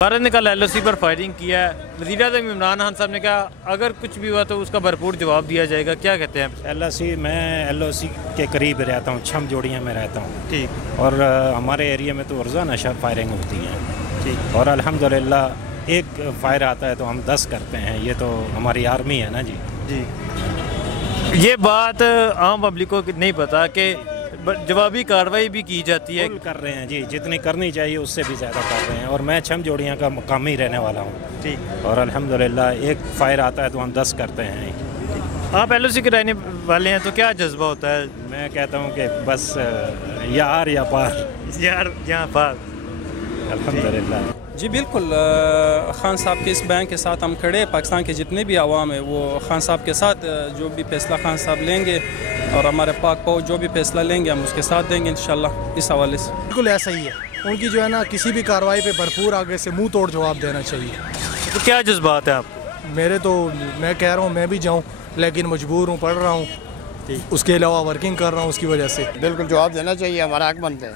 भारत ने कल LOC पर फायरिंग किया है। वज़ीर-ए-आज़म इमरान खान साहब ने कहा अगर कुछ भी हुआ तो उसका भरपूर जवाब दिया जाएगा। क्या कहते हैं? मैं LOC के करीब रहता हूँ, छम जोड़ियाँ में रहता हूँ। ठीक। और हमारे एरिया में तो रोज़ाना फायरिंग होती है। ठीक। और अल्हम्दुलिल्लाह एक फायर आता है तो हम 10 करते हैं। ये तो हमारी आर्मी है ना जी। ये बात आम पब्लिक को नहीं पता कि जवाबी कार्रवाई भी की जाती है। कर रहे हैं जी, जितनी करनी चाहिए उससे भी ज़्यादा कर रहे हैं। और मैं छम जोड़ियाँ का मकामी रहने वाला हूँ। ठीक। और अल्हम्दुलिल्लाह एक फायर आता है तो हम 10 करते हैं। आप LOC के रहने वाले हैं तो क्या जज्बा होता है? मैं कहता हूँ कि बस यार या पार, यार यहाँ पार। अल्हम्दुलिल्लाह जी बिल्कुल, खान साहब के इस बयान के साथ हम खड़े। पाकिस्तान के जितने भी आवाम है वो खान साहब के साथ, जो भी फैसला खान साहब लेंगे और हमारे पाक फौज जो भी फैसला लेंगे हम उसके साथ देंगे इंशाल्लाह। इस हवाले से बिल्कुल ऐसा ही है। उनकी जो है ना किसी भी कार्रवाई पे भरपूर आगे से मुंह तोड़ जवाब देना चाहिए। तो क्या जज्बात है आपको? मेरे तो मैं कह रहा हूँ मैं भी जाऊँ, लेकिन मजबूर हूँ, पढ़ रहा हूँ, उसके अलावा वर्किंग कर रहा हूँ, उसकी वजह से बिल्कुल जवाब देना चाहिए। हमारा हक बनता है,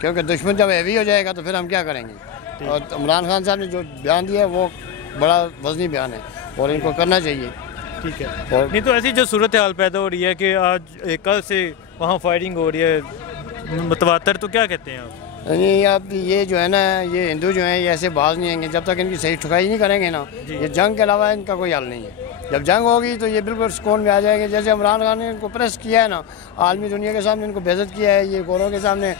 क्योंकि दुश्मन जब हैवी हो जाएगा तो फिर हम क्या करेंगे। और इमरान खान साहब ने जो बयान दिया वो बड़ा वज़नी बयान है और इनको करना चाहिए। ठीक है। और नहीं तो ऐसी जो सूरत हाल पैदा हो रही है कि आज कल से वहाँ फायरिंग हो रही है मुतवातर, तो क्या कहते हैं आप? नहीं, अब ये जो है ना, ये हिंदू जो हैं ये ऐसे बाज नहीं आएंगे जब तक इनकी सही ठुकाई नहीं करेंगे ना। ये जंग के अलावा इनका कोई हल नहीं है। जब जंग होगी तो ये बिल्कुल सुकून में आ जाएंगे। जैसे इमरान खान ने इनको प्रेस किया है ना, आलमी दुनिया के सामने इनको बेइज्जत किया है, ये गोरों के सामने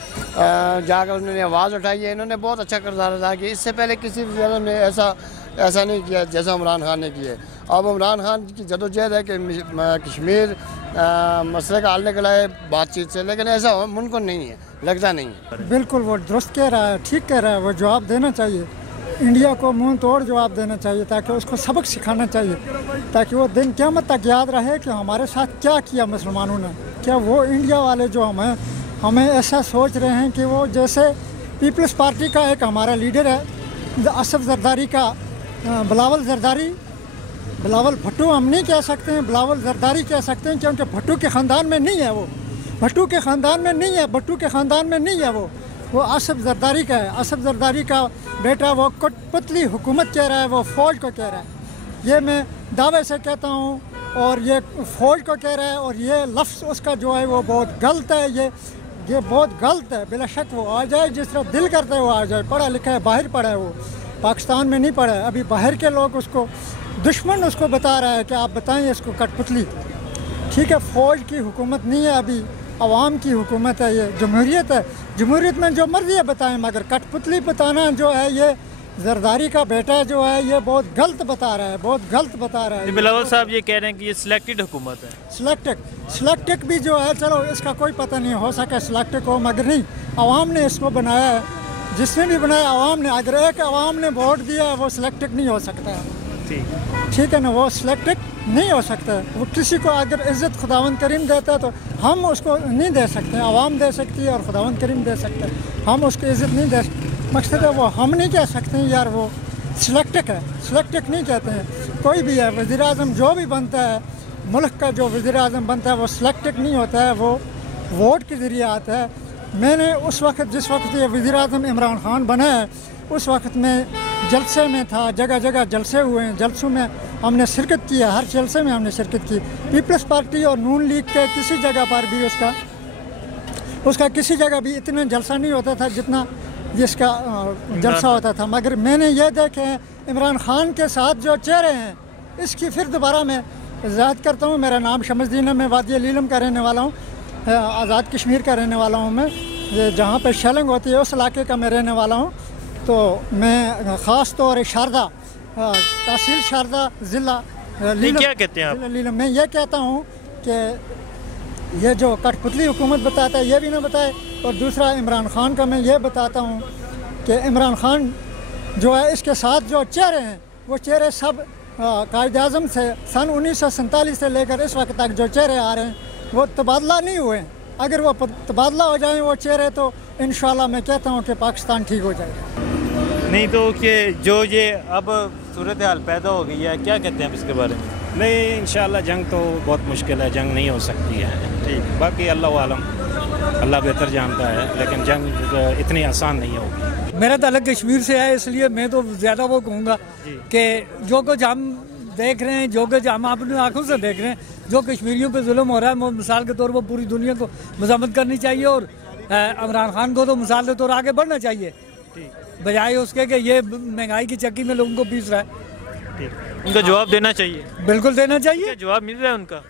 जाकर उन्होंने आवाज़ उठाई है। इन्होंने बहुत अच्छा किरदार अदा किया। इससे पहले किसी वज़ीर ने ऐसा नहीं किया जैसा इमरान खान ने किया है। अब इमरान खान की जदोजहद है कि कश्मीर मसले का हल निकलाए बातचीत से, लेकिन ऐसा मुमकिन नहीं है, लगता नहीं है। बिल्कुल वो दुरुस्त कह रहा है, ठीक कह रहा है। वो जवाब देना चाहिए, इंडिया को मुंह तोड़ जवाब देना चाहिए, ताकि उसको सबक सिखाना चाहिए, ताकि वो दिन क़यामत तक याद रहे कि हमारे साथ क्या किया मुसलमानों ने। क्या वो इंडिया वाले जो हमें ऐसा सोच रहे हैं कि वो जैसे पीपल्स पार्टी का एक हमारा लीडर है असफ जरदारी का, बिलावल भुट्टो हम नहीं कह सकते हैं, बिलावल जरदारी कह सकते हैं, क्योंकि भुट्टो के ख़ानदान में नहीं है। वो भुट्टो के ख़ानदान में नहीं है, भुट्टो के ख़ानदान में नहीं है। वो असफ जरदारी का है। असफ जरदारी का बेटा वो कठपुतली हुकूमत कह रहा है, वो फ़ौज को कह रहा है। ये मैं दावे से कहता हूँ, और ये फ़ौज को कह रहा है। और ये लफ्ज़ उसका जो है वो बहुत गलत है। ये बहुत गलत है। बिला शक वो आ जाए, जिस तरह दिल करता है वो आ जाए। पढ़ा लिखा है, बाहर पढ़ा है, वो पाकिस्तान में नहीं पढ़ा है। अभी बाहर के लोग उसको दुश्मन उसको बता रहा है कि आप बताएं इसको कठपुतली। ठीक है, फ़ौज की हुकूमत नहीं है, अभी अवाम की हुकूमत है, ये जमहूरियत है। जमहूरियत में जो मर्जी है बताएं, मगर कठपुतली बताना जो है, ये जरदारी का बेटा जो है ये बहुत गलत बता रहा है, बहुत गलत बता रहा है। बिलावल साहब ये कह रहे हैं कि ये सिलेक्टेड हुकूमत है। सिलेक्टेड भी जो है, चलो इसका कोई पता नहीं, हो सके सिलेक्टेड हो, मगर नहीं, अवाम ने इसको बनाया है। जिसने भी बनाया अवाम ने, अगर एक अवाम ने वोट दिया है वो सिलेक्टेड नहीं हो सकता है। ठीक है ना, वो सिलेक्टेड नहीं हो सकता है। वो किसी को अगर इज़्ज़त खुदावंद करीम देता है तो हम उसको नहीं दे सकते हैं, अवाम दे सकती है और खुदावंद करीम दे सकते हैं। हम उसको इज़्ज़त नहीं दे सकते। मकसद है वो हम नहीं कह सकते हैं यार वो सिलेक्टेड है, सिलेक्टेड नहीं कहते हैं। कोई भी है, वज़ीर-ए-आज़म जो भी बनता है, मुल्क का जो वज़ीर-ए-आज़म बनता है वो सिलेक्टेड नहीं होता है, वो वोट के ज़रिए आता है। मैंने उस वक्त, जिस वक्त ये वज़ीर-ए-आज़म इमरान खान बना है, उस वक्त में जलसे में था, जगह जगह जलसे हुए हैं। जलसों में हमने शिरकत की है, हर जलसे में हमने शिरकत की। पीपल्स पार्टी और नून लीग के किसी जगह पर भी उसका किसी जगह भी इतना जलसा नहीं होता था जितना जिसका जलसा होता था। मगर मैंने ये देखे हैं इमरान खान के साथ जो चेहरे हैं, इसकी फिर दोबारा मैं वज़ाहत करता हूँ। मेरा नाम शमसदीन है, मैं वादी लीलम का रहने वाला हूँ, आज़ाद कश्मीर का रहने वाला हूँ। मैं ये जहाँ पर शेलिंग होती है उस इलाके का मैं रहने वाला हूँ। तो मैं ख़ास तौर शारदा, तहसील शारदा, ज़िला लीलम, क्या कहते हैं आप? लीलम मैं ये कहता हूँ कि ये जो कठपुतली हुकूमत बताता है ये भी ना बताए। और दूसरा इमरान खान का मैं ये बताता हूँ कि इमरान खान जो है, इसके साथ जो चेहरे हैं वो चेहरे सब कायद-ए-आज़म से सन 1947 से लेकर इस वक्त तक जो चेहरे आ रहे हैं वो तबादला नहीं हुए। अगर वो तबादला हो जाए वो चेहरे तो इंशाल्लाह मैं कहता हूँ कि पाकिस्तान ठीक हो जाएगा। नहीं तो कि जो ये अब सूरत हाल पैदा हो गई है, क्या कहते हैं आप इसके बारे में? नहीं, इंशाल्लाह जंग तो बहुत मुश्किल है, जंग नहीं हो सकती है। ठीक, बाकी अल्लाह आलम। अल्लाह बेहतर जानता है, लेकिन जंग इतनी आसान नहीं होगी। मेरा ताल्लुक कश्मीर से है, इसलिए मैं तो ज़्यादा वो कहूँगा कि जो कुछ हम देख रहे हैं, जो कुछ हम अपनी आंखों से देख रहे हैं, जो कश्मीरियों पे जुल्म हो रहा है, वो मिसाल के तौर पर पूरी दुनिया को मज़म्मत करनी चाहिए और इमरान खान को तो मिसाल के तौर आगे बढ़ना चाहिए, बजाय उसके कि ये महंगाई की चक्की में लोगों को पीस रहा है। उनका जवाब देना चाहिए, बिल्कुल देना चाहिए। क्या जवाब मिल रहा है उनका?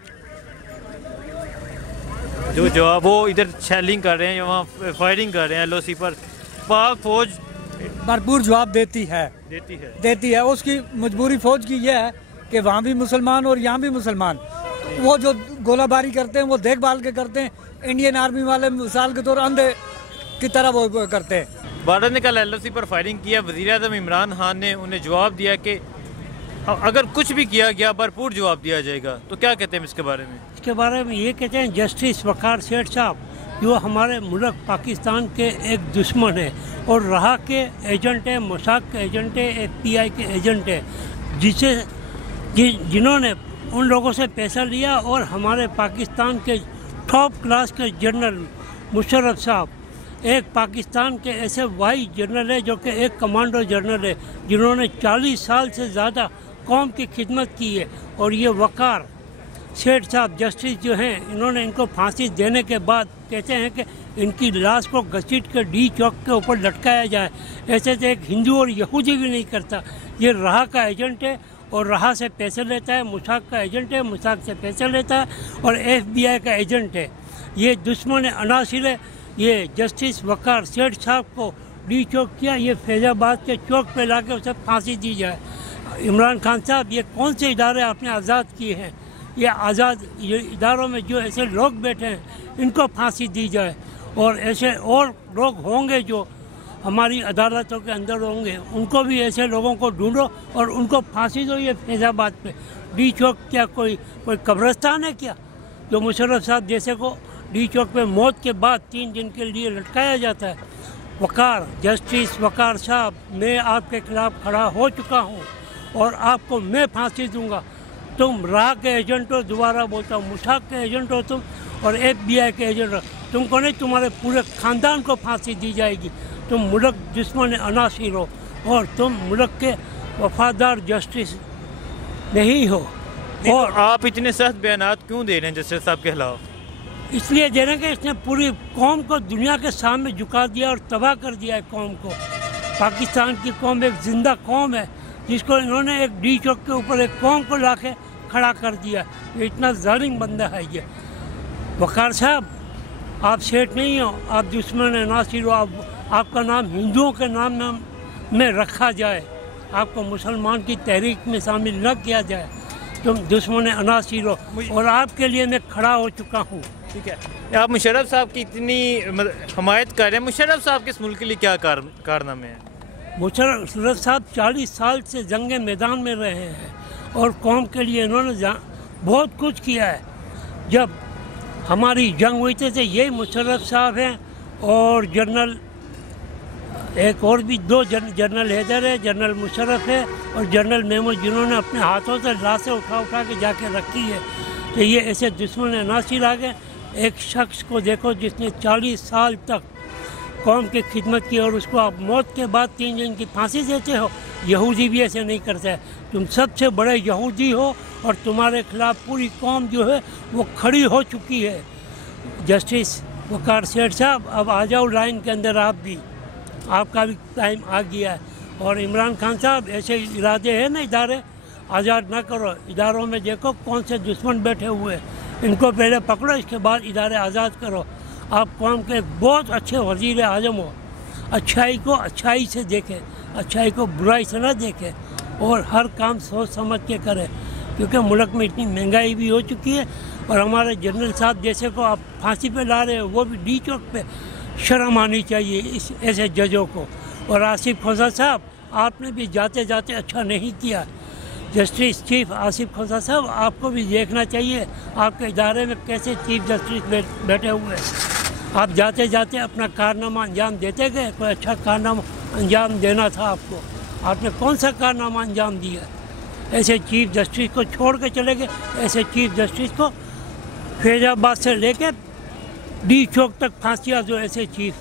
जो जवाब वो इधर शेलिंग कर रहे हैं, वहाँ फायरिंग कर रहे हैं एलओसी पर, पाक फौज भरपूर जवाब देती है। उसकी मजबूरी फौज की यह है कि वहाँ भी मुसलमान और यहाँ भी मुसलमान, तो वो जो गोलाबारी करते हैं वो देखभाल के करते हैं। इंडियन आर्मी वाले मिसाल के तौर अंधे की तरह वो करते हैं। भारत ने कल एलओसी पर फायरिंग किया। वज़ीर-ए-आज़म इमरान खान ने उन्हें जवाब दिया कि अगर कुछ भी किया गया भरपूर जवाब दिया जाएगा। तो क्या कहते हैं इसके बारे में? इसके बारे में ये कहते हैं जस्टिस वक़ार सेठ साहब जो हमारे मुल्क पाकिस्तान के एक दुश्मन है और रहा के एजेंट है, मोसाद के एजेंट है, FBI के एजेंट है, जिन्होंने उन लोगों से पैसा लिया और हमारे पाकिस्तान के टॉप क्लास के जनरल मुशर्रफ साहब एक पाकिस्तान के ऐसे वाइस जनरल है जो कि एक कमांडो जनरल है, जिन्होंने 40 साल से ज़्यादा कौम की खिदमत की है। और ये वक़ार सेठ साहब जस्टिस जो हैं, इन्होंने इनको फांसी देने के बाद कहते हैं कि इनकी लाश को घसीट के डी चौक के ऊपर लटकाया जाए। ऐसे तो एक हिंदू और यहूदी भी नहीं करता। ये रहा का एजेंट है और रहा से पैसे लेता है, मुसाक का एजेंट है, मुसाक से पैसे लेता है और FBI का एजेंट है। ये दुश्मन अनासिर है। ये जस्टिस वक़ार सेठ साहब को डी चौक किया, ये फैज़ाबाद के चौक पे लाके उसे फांसी दी जाए। इमरान खान साहब, ये कौन से इदारे आपने आज़ाद किए हैं? ये इदारों में जो ऐसे लोग बैठे हैं इनको फांसी दी जाए और ऐसे और लोग होंगे जो हमारी अदालतों के अंदर होंगे, उनको भी ऐसे लोगों को ढूंढो और उनको फांसी दो। ये फैज़ाबाद पे डी चौक क्या कोई कब्रिस्तान है क्या जो मुशर्रफ साहब जैसे को डी चौक पे मौत के बाद 3 दिन के लिए लटकाया जाता है? वक़ार जस्टिस वक़ार साहब, मैं आपके खिलाफ खड़ा हो चुका हूँ और आपको मैं फांसी दूंगा। तुम राह के एजेंट हो, दोबारा बोलता हूँ, मुसाक के एजेंट हो तुम और FBI के एजेंट हो। तुमको नहीं, तुम्हारे पूरे ख़ानदान को फांसी दी जाएगी। तुम मुल्क दुश्मन अनासिर हो और तुम मुल्क के वफादार जस्टिस नहीं हो। और आप इतने सख्त बयानात क्यों दे रहे हैं जस्टिस साहब के खिलाफ? इसलिए दे रहे हैं कि इसने पूरी कौम को दुनिया के सामने झुका दिया और तबाह कर दिया है कौम को। पाकिस्तान की कौम एक जिंदा कौम है जिसको इन्होंने एक डी चौक के ऊपर एक कौम को लाके खड़ा कर दिया। ये इतना जालिम बंदा है ये। वक़ार साहब, आप सेठ नहीं हो, आप दुश्मन नासिर हो। आपका नाम हिंदुओं के नाम में रखा जाए, आपको मुसलमान की तहरीक में शामिल न किया जाए। तुम दुश्मन अनासिर हो और आपके लिए मैं खड़ा हो चुका हूँ। ठीक है, आप मुशर्रफ साहब की इतनी हमायत कर रहे हैं। मुशर्रफ साहब के इस मुल्क के लिए क्या कारनामे हैं? मुशर्रफ साहब 40 साल से जंगे मैदान में रहे हैं और कौम के लिए इन्होंने बहुत कुछ किया है। जब हमारी जंग हुई थी तो यही मुशर्रफ साहब हैं और जनरल एक और भी 2 जनरल हैदर है, जनरल मुशर्रफ है और जनरल मेमून, जिन्होंने अपने हाथों से लाशें उठा के जाके रखी है। तो ये ऐसे दुश्मन नासिर आ गए। एक शख्स को देखो जिसने 40 साल तक कौम की खिदमत की और उसको आप मौत के बाद 3 दिन की फांसी देते हो। यहूदी भी ऐसे नहीं करता है। तुम सबसे बड़े यहूदी हो और तुम्हारे खिलाफ पूरी कौम जो है वो खड़ी हो चुकी है। जस्टिस वक़ार सेठ साहब, अब आ जाओ लाइन के अंदर, आप भी, आपका भी टाइम आ गया है। और इमरान खान साहब, ऐसे इरादे हैं ना इदारे आज़ाद ना करो। इदारों में देखो कौन से दुश्मन बैठे हुए हैं, इनको पहले पकड़ो, इसके बाद इदारे आज़ाद करो। आप कौम के बहुत अच्छे वज़ीर आज़म हो। अच्छाई को अच्छाई से देखें, अच्छाई को बुराई से ना देखें और हर काम सोच समझ के करें, क्योंकि मुल्क में इतनी महंगाई भी हो चुकी है। और हमारे जनरल साहब जैसे को आप फांसी पे ला रहे हो, वो भी डी चौक पे। शर्म आनी चाहिए इस ऐसे जजों को। और आसिफ खोसा साहब, आपने भी जाते जाते अच्छा नहीं किया। जस्टिस चीफ आसिफ खोसा साहब, आपको भी देखना चाहिए आपके इदारे में कैसे चीफ जस्टिस बैठे हुए हैं। आप जाते जाते अपना कारनामा अंजाम देते गए। कोई अच्छा कारनामा अंजाम देना था आपको, आपने कौन सा कारनामा अंजाम दिया? ऐसे चीफ जस्टिस को छोड़ के चले गए। ऐसे चीफ जस्टिस को फैज़ाबाद से लेके डी चौक तक फांसियाँ जो ऐसे चीफ